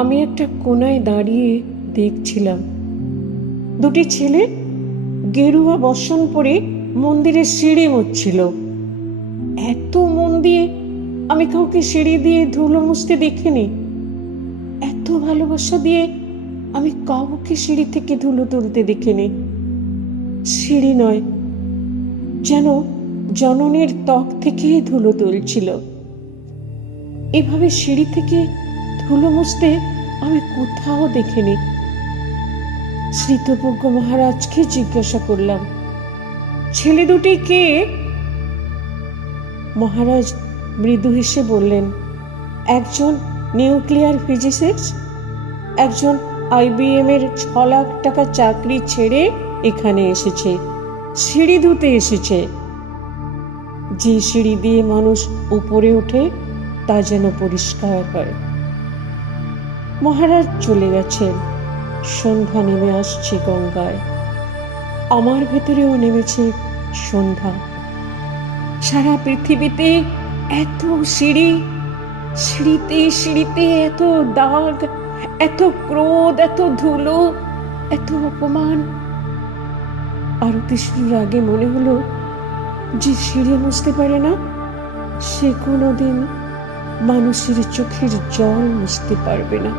আমি একটা কোনায় দাঁড়িয়ে দেখছিলাম দুটি ছেলে গেরুয়া বসন পরে মন্দিরের সিঁড়ি মুছছিল। এত মন দিয়ে আমি কাউকে সিঁড়ি দিয়ে ধুলো মুছতে দেখিনি। এত ভালোবাসা দিয়ে আমি কাউকে সিঁড়ি থেকে ধুলো তুলতে দেখিনি। সিঁড়ি নয়, যেন জননীর ত্বক থেকে ধুলো তুলছিল। এভাবে সিঁড়ি থেকে ধুলো মুছতে আমি কোথাও দেখিনি। শ্রীতপজ্ঞ মহারাজকে জিজ্ঞাসা করলাম, ছেলে দুটি কে? মহারাজ মৃদু হেসে বললেন, একজন নিউক্লিয়ার ফিজিসিস্ট, একজন IBM এর 6 লাখ টাকা চাকরি ছেড়ে এখানে এসেছে, সিঁড়ি ধুতে এসেছে। যে সিঁড়ি দিয়ে মানুষ উপরে ওঠে তা যেন পরিষ্কার হয়। মহারাজ চলে গেছেন। সন্ধ্যা নেমে আসছে গঙ্গায়। আমার ভেতরেও নেমেছে সন্ধ্যা। সারা পৃথিবীতে এত সিঁড়ি, সিঁড়িতে সিঁড়িতে এত দাগ, এত ক্রোধ, এত ধুলো, এত অপমান। আরতি শুরুর আগে মনে হলো, যে সিঁড়ি মুছতে পারে না সে কোনোদিন মানুষের চোখের জল মুছতে পারবে না।